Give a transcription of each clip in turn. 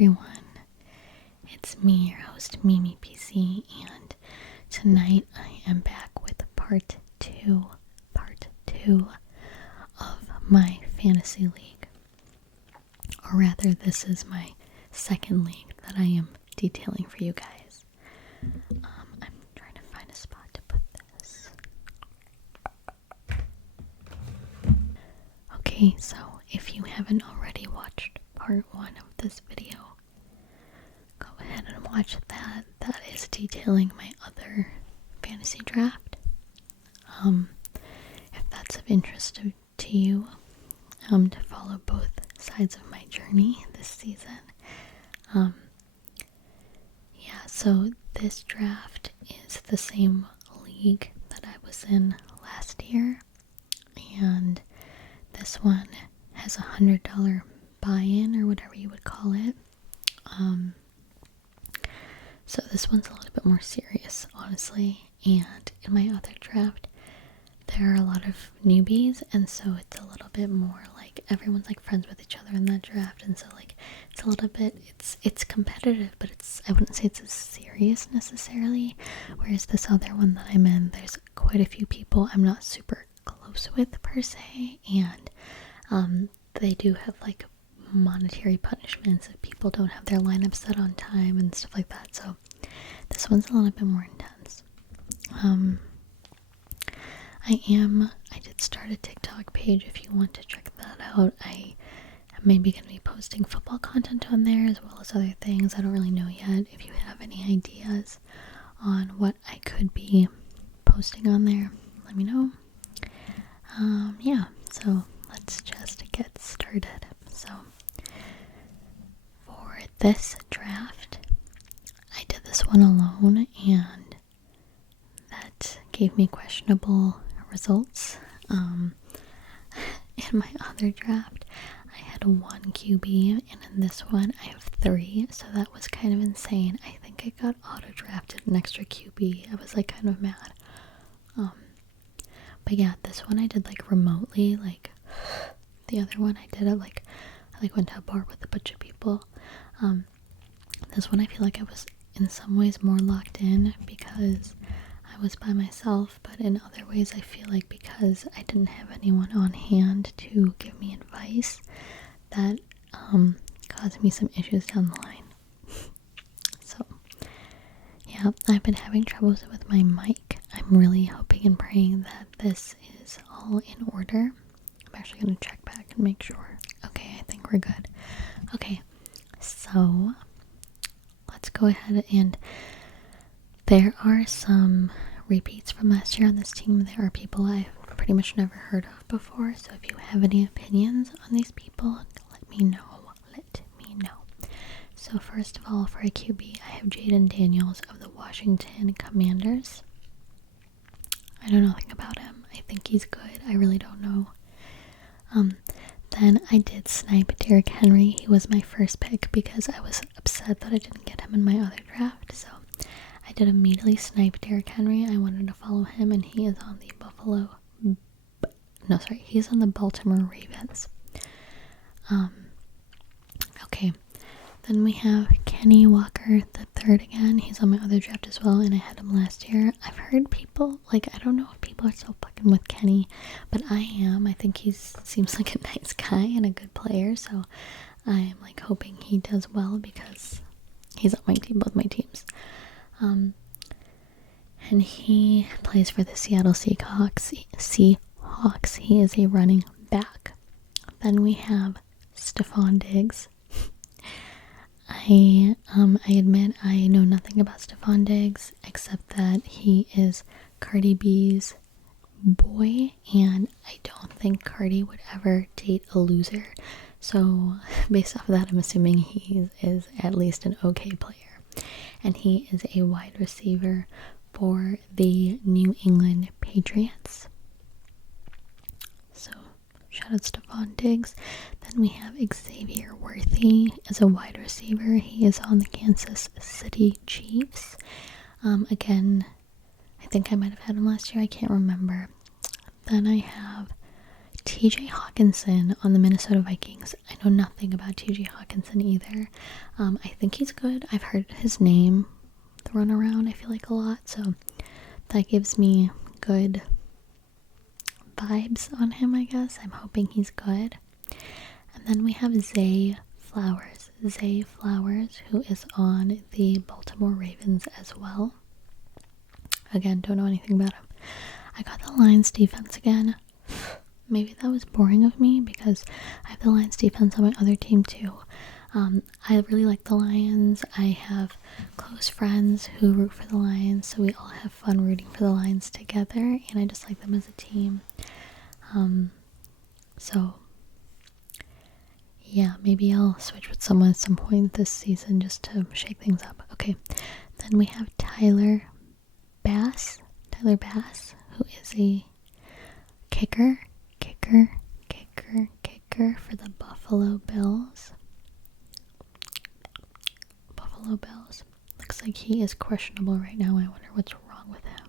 everyone. It's me, your host, Mimi PC, and tonight I am back with part two of my fantasy league. Or rather, this is my second league that I am detailing for you guys. I'm trying to find a spot to put this. Okay, so if you haven't already watched part one of this video, go ahead and watch that. That is detailing my other fantasy draft. If that's of interest to you, to follow both sides of my journey this season. So this draft is the same league that I was in last year, and this one has $100 buy-in, or whatever you would call it. So this one's a little bit more serious, honestly, and in my other draft there are a lot of newbies, and so it's a little bit more like everyone's like friends with each other in that draft, and so like it's a little bit, it's competitive, but I wouldn't say it's as serious necessarily, whereas this other one that I'm in, there's quite a few people I'm not super close with per se, and they do have like monetary punishments if people don't have their lineup set on time and stuff like that, so this one's a little bit more intense. I did start a TikTok page if you want to check that out. I am maybe going to be posting football content on there as well as other things. I don't really know yet. If you have any ideas on what I could be posting on there, let me know. So let's just get started. So for this draft, I did this one alone, and that gave me questionable results. In my other draft, I had 1 QB, and in this one, I have 3, so that was kind of insane. I think I got auto-drafted an extra QB. I was like kind of mad. But yeah, this one I did like remotely, like the other one I did it like, I like went to a bar with a bunch of people. This one I feel like I was in some ways more locked in because I was by myself, but in other ways I feel like because I didn't have anyone on hand to give me advice, that caused me some issues down the line. So yeah, I've been having troubles with my mic. I'm really hoping and praying that this is all in order. I'm actually going to check back and make sure. Okay, I think we're good. Okay, so let's go ahead, and there are some repeats from last year on this team. There are people I've pretty much never heard of before, so if you have any opinions on these people, let me know. So first of all, for a QB, I have Jaden Daniels of the Washington Commanders. I know nothing about him. I think he's good. I really don't know. Then I did snipe Derrick Henry. He was my first pick because I was upset that I didn't get him in my other draft, so I did immediately snipe Derrick Henry. I wanted to follow him, and he is on the he's on the Baltimore Ravens. Okay, then we have Kenny Walker the third again. He's on my other draft as well, and I had him last year. I've heard people, like, I don't know if people are still fucking with Kenny, but I am. I think he seems like a nice guy and a good player, so I'm like hoping he does well because he's on my team, both my teams. And he plays for the Seattle Seahawks. He is a running back. Then we have Stephon Diggs. I admit I know nothing about Stephon Diggs except that he is Cardi B's boy, and I don't think Cardi would ever date a loser. So based off of that, I'm assuming he is at least an okay player. And he is a wide receiver for the New England Patriots. So shout out Stephon Diggs. Then we have Xavier Worthy as a wide receiver. He is on the Kansas City Chiefs. Again, I think I might have had him last year. I can't remember. Then I have TJ Hawkinson on the Minnesota Vikings. I know nothing about TJ Hawkinson either. I think he's good. I've heard his name thrown around, I feel like, a lot, so that gives me good vibes on him, I guess. I'm hoping he's good. And then we have Zay Flowers. Zay Flowers, who is on the Baltimore Ravens as well. Again, don't know anything about him. I got the Lions defense again. Maybe that was boring of me because I have the Lions defense on my other team too. I really like the Lions. I have close friends who root for the Lions, so we all have fun rooting for the Lions together, and I just like them as a team. So yeah, maybe I'll switch with someone at some point this season just to shake things up. Okay, then we have Tyler Bass, who is a kicker for the Buffalo Bills. Looks like he is questionable right now. I wonder what's wrong with him.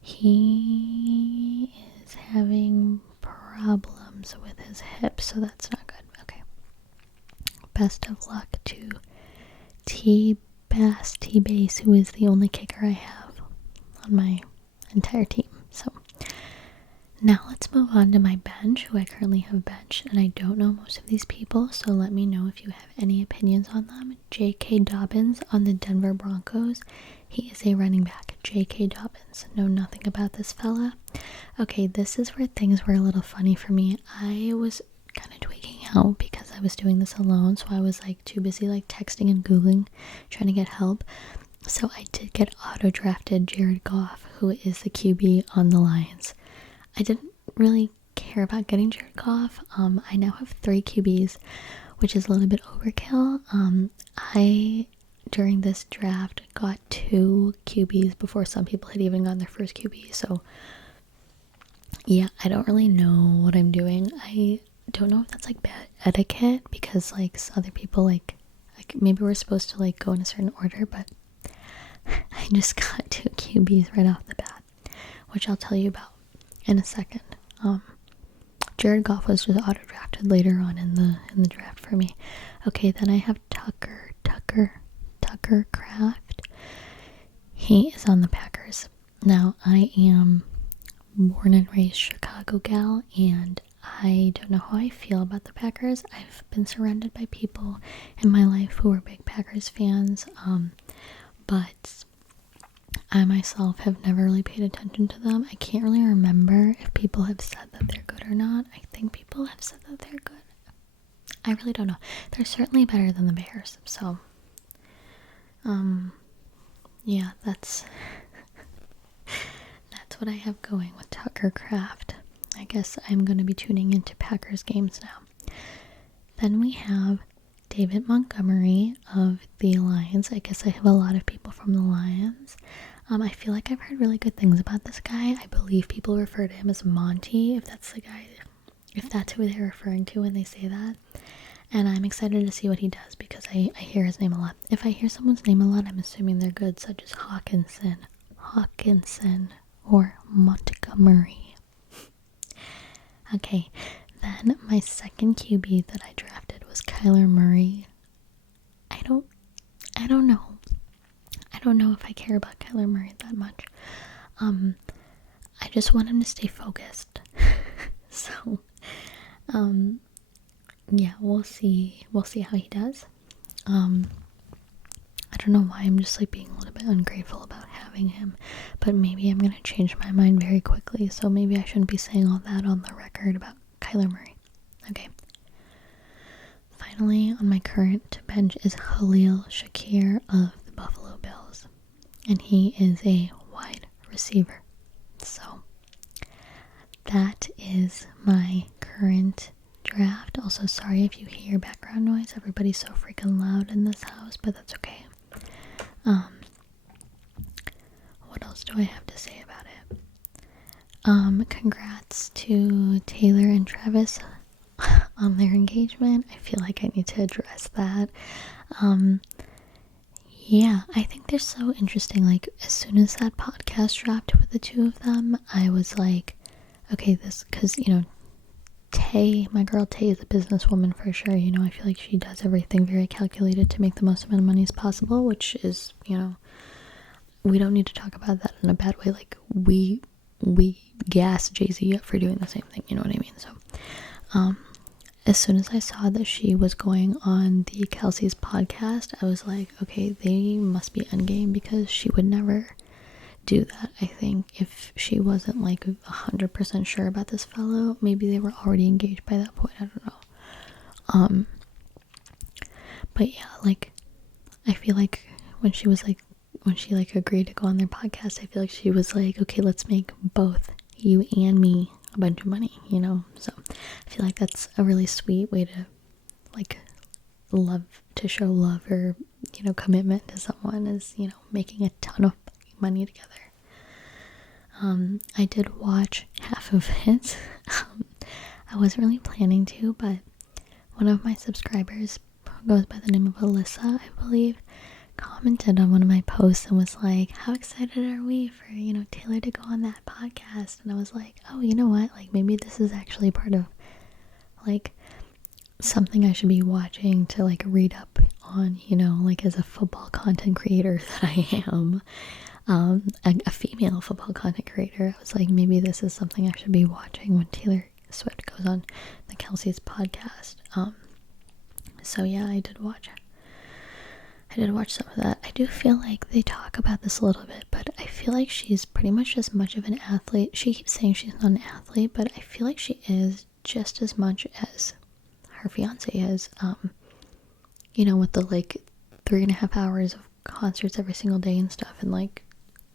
He is having problems with his hip, so that's not good. Okay. Best of luck to T-Base, who is the only kicker I have on my entire team. So now let's move on to my bench, who I currently have benched, and I don't know most of these people, so let me know if you have any opinions on them. J.K. Dobbins on the Denver Broncos. He is a running back. J.K. Dobbins. Know nothing about this fella. Okay, this is where things were a little funny for me. I was kind of tweaking out because I was doing this alone, so I was like too busy like texting and Googling, trying to get help. So I did get auto-drafted Jared Goff, who is the QB on the Lions. I didn't really care about getting Jared Goff. I now have 3 QBs, which is a little bit overkill. I, during this draft, got 2 QBs before some people had even gotten their first QB. So, yeah, I don't really know what I'm doing. I don't know if that's, like, bad etiquette because, like, other people, like maybe we're supposed to, like, go in a certain order, but I just got 2 QBs right off the bat, which I'll tell you about in a second. Jared Goff was just auto drafted later on in the draft for me. Okay, then I have Tucker Kraft. He is on the Packers. Now I am born and raised Chicago gal, and I don't know how I feel about the Packers. I've been surrounded by people in my life who are big Packers fans, but I myself have never really paid attention to them. I can't really remember if people have said that they're good or not. I think people have said that they're good. I really don't know. They're certainly better than the Bears. So, yeah, that's what I have going with Tucker Kraft. I guess I'm going to be tuning into Packers games now. Then we have David Montgomery of the Lions. I guess I have a lot of people from the Lions. I feel like I've heard really good things about this guy. I believe people refer to him as Monty, if that's the guy, if that's who they're referring to when they say that. And I'm excited to see what he does because I hear his name a lot. If I hear someone's name a lot, I'm assuming they're good, such as Hawkinson, or Montgomery. Okay, then my second QB that I drafted was Kyler Murray. I don't know. I don't know if I care about Kyler Murray that much. I just want him to stay focused. So, yeah, we'll see how he does. I don't know why I'm just like being a little bit ungrateful about having him, but maybe I'm gonna change my mind very quickly, so maybe I shouldn't be saying all that on the record about Kyler Murray. Okay. Finally, on my current bench is Khalil Shakir of the Buffalo Bills, and he is a wide receiver. So, that is my current draft. Also, sorry if you hear background noise. Everybody's so freaking loud in this house, but that's okay. What else do I have to say about it? Congrats to Taylor and Travis on their engagement. I feel like I need to address that. Yeah, I think they're so interesting. Like, as soon as that podcast dropped with the two of them, I was like, okay, this, because, Tay, my girl Tay, is a businesswoman for sure. I feel like she does everything very calculated to make the most amount of money as possible, which is, we don't need to talk about that in a bad way. Like, we gas Jay-Z up for doing the same thing, you know what I mean? So, as soon as I saw that she was going on the Kelsey's podcast, I was like, okay, they must be endgame, because she would never do that. I think if she wasn't like 100% sure about this fellow, maybe they were already engaged by that point. I don't know. But yeah, like, I feel like when she agreed to go on their podcast, I feel like she was like, okay, let's make both you and me a bunch of money, So I feel like that's a really sweet way to like show love, or commitment to someone, is making a ton of money together. I did watch half of it. I wasn't really planning to, but one of my subscribers, who goes by the name of Alyssa, I believe, commented on one of my posts and was like, how excited are we for, Taylor to go on that podcast? And I was like, oh, you know what? Like, maybe this is actually part of, like, something I should be watching to, like, read up on, like, as a football content creator that I am. A female football content creator. I was like, maybe this is something I should be watching when Taylor Swift goes on the Kelsey's podcast. So yeah, I did watch some of that. I do feel like they talk about this a little bit, but I feel like she's pretty much as much of an athlete. She keeps saying she's not an athlete, but I feel like she is just as much as her fiance is. With the like 3.5 hours of concerts every single day and stuff, and like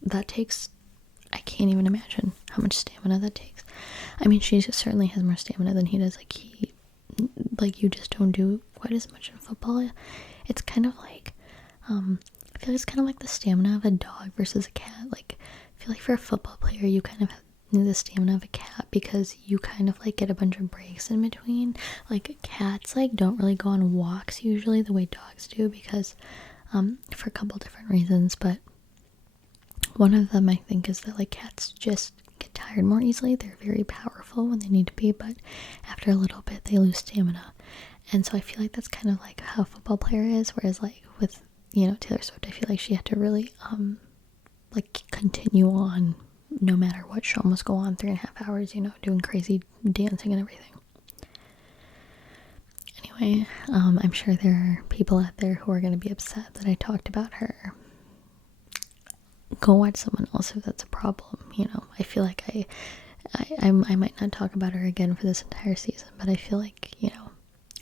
that takes, I can't even imagine how much stamina that takes. I mean, she certainly has more stamina than he does. You just don't do quite as much in football. It's kind of like, I feel like it's kind of like the stamina of a dog versus a cat. Like, I feel like for a football player, you kind of have the stamina of a cat, because you kind of like get a bunch of breaks in between. Like, cats like don't really go on walks usually the way dogs do, because for a couple different reasons, but one of them, I think, is that like cats just get tired more easily. They're very powerful when they need to be, but after a little bit they lose stamina. And so I feel like that's kind of like how a football player is, whereas like with Taylor Swift, I feel like she had to really like continue on no matter what. Show must go on 3.5 hours, doing crazy dancing and everything. Anyway, I'm sure there are people out there who are going to be upset that I talked about her. Go watch someone else if that's a problem. I feel like I might not talk about her again for this entire season, but I feel like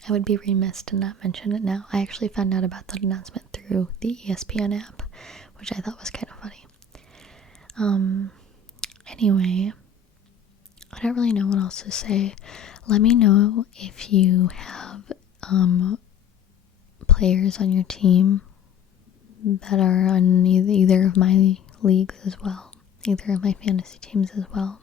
I would be remiss to not mention it now. I actually found out about that announcement through the ESPN app, which I thought was kind of funny. Anyway, I don't really know what else to say. Let me know if you have players on your team that are on either of my leagues as well, either of my fantasy teams as well.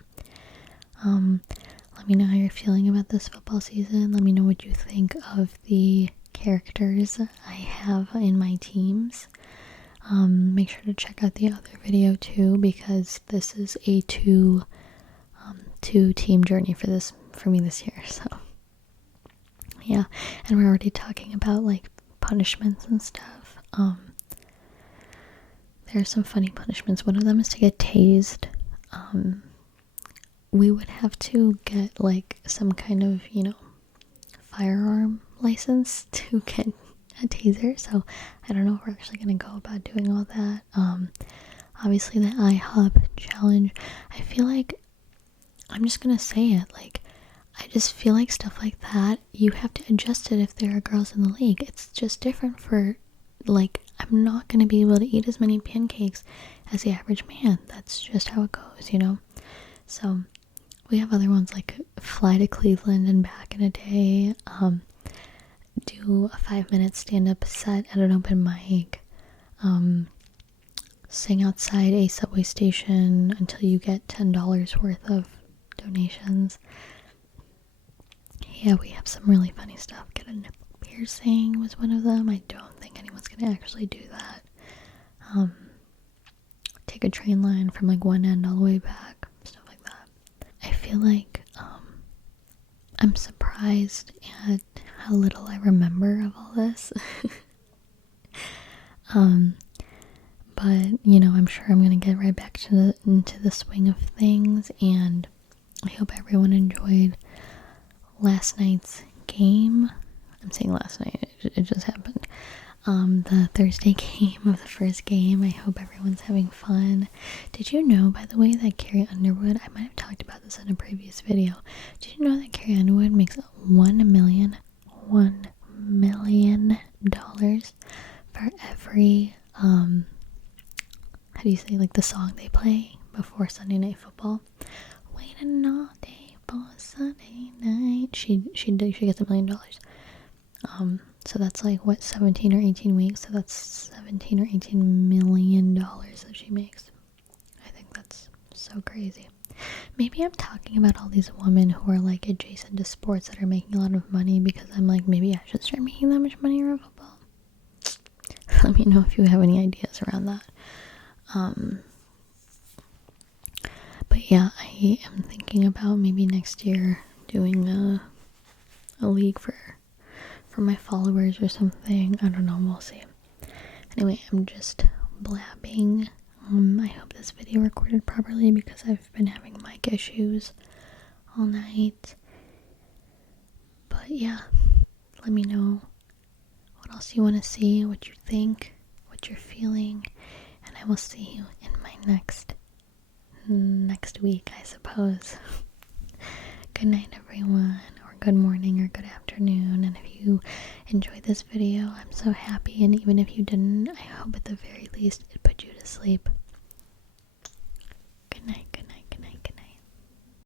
Let me know how you're feeling about this football season. Let me know what you think of the characters I have in my teams. Make sure to check out the other video too, because this is a two team journey for me this year. So yeah, and we're already talking about like punishments and stuff. There are some funny punishments. One of them is to get tased. We would have to get like some kind of, firearm license to get a taser. So I don't know if we're actually going to go about doing all that. Obviously the IHOP challenge. I feel like, I'm just going to say it, like, I just feel like stuff like that, you have to adjust it if there are girls in the league. It's just different for, like, I'm not going to be able to eat as many pancakes as the average man. That's just how it goes, So we have other ones like fly to Cleveland and back in a day, do a 5-minute stand-up set at an open mic, sing outside a subway station until you get $10 worth of donations. Yeah, we have some really funny stuff. Get a nipple piercing was one of them. I don't think anyone's gonna actually do that. Take a train line from like one end all the way back, stuff like that. I feel feel like I'm surprised at how little I remember of all this. But you know, I'm sure I'm gonna get right back to into the swing of things, and I hope everyone enjoyed last night's game. I'm saying last night, it just happened. The Thursday game of the first game. I hope everyone's having fun. Did you know, by the way, that Carrie Underwood, I might have talked about this in a previous video. Did you know that Carrie Underwood makes $1 million for every, how do you say, like the song they play before Sunday Night Football? Waiting all day for Sunday night. She gets $1 million. So that's like what, 17 or 18 weeks. So that's 17 or 18 million dollars that she makes. I think that's so crazy. Maybe I'm talking about all these women who are like adjacent to sports that are making a lot of money because I'm like, maybe I should start making that much money around football. Let me know if you have any ideas around that. But yeah, I am thinking about maybe next year doing a league for my followers or something. I don't know, we'll see. Anyway, I'm just blabbing. I hope this video recorded properly because I've been having mic issues all night. But yeah, let me know what else you want to see, what you think, what you're feeling, and I will see you in my next week, I suppose. Good night, everyone, or good morning, or good afternoon. And if you enjoyed this video, I'm so happy. And even if you didn't, I hope at the very least it put you to sleep.